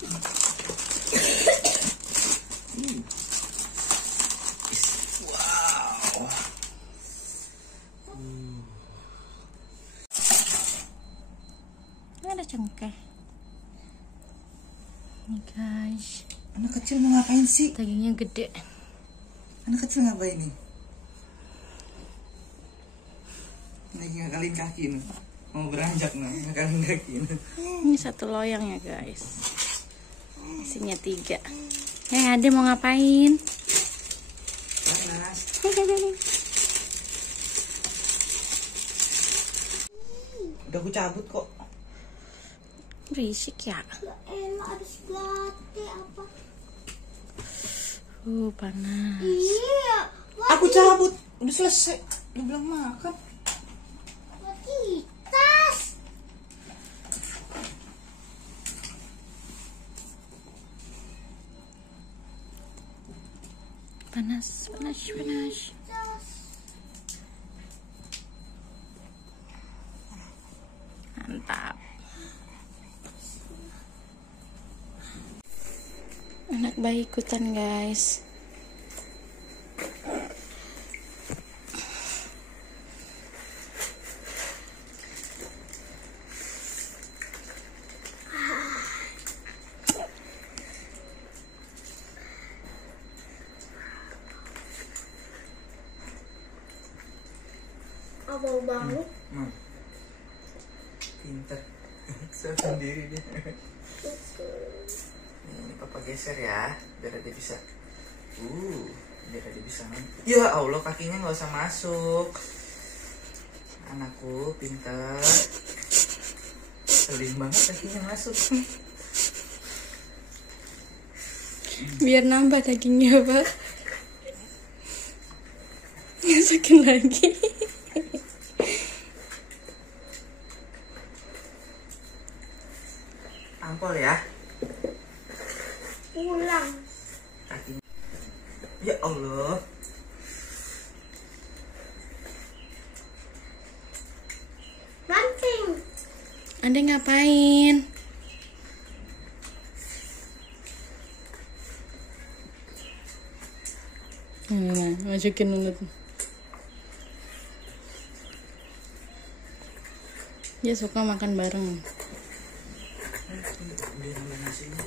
Wow. Ada cengkeh. Nih guys. Anak kecil mau ngapain sih? Dagingnya gede. Anak kecil ngapain nih? Lagi ngakalin kaki nih. Mau beranjak nih, ngakalin kaki nih. Ini satu loyang ya guys. Isinya 3. Ade mau ngapain? Panas. Udah aku cabut kok. Berisik ya. Enak habis latte apa? Panas. Iya. Aku cabut. Udah selesai. Lu bilang makan. Tas. Panas. Mantap. Anak bayi ikutan guys. Abang banget. Pinter. Saya sendiri dia. Ini papa geser ya, biar dia bisa. Biar dia bisa. Ya Allah, kakinya nggak usah masuk. Anakku pinter. Selin banget kakinya masuk. Biar nambah dagingnya, Pak. Masukin lagi. Ampol ya. Ulang. Kakinya. Ya Allah. Ranting. Ade ngapain? Masukin mulut. Dia suka makan bareng. Dia nambah nasinya.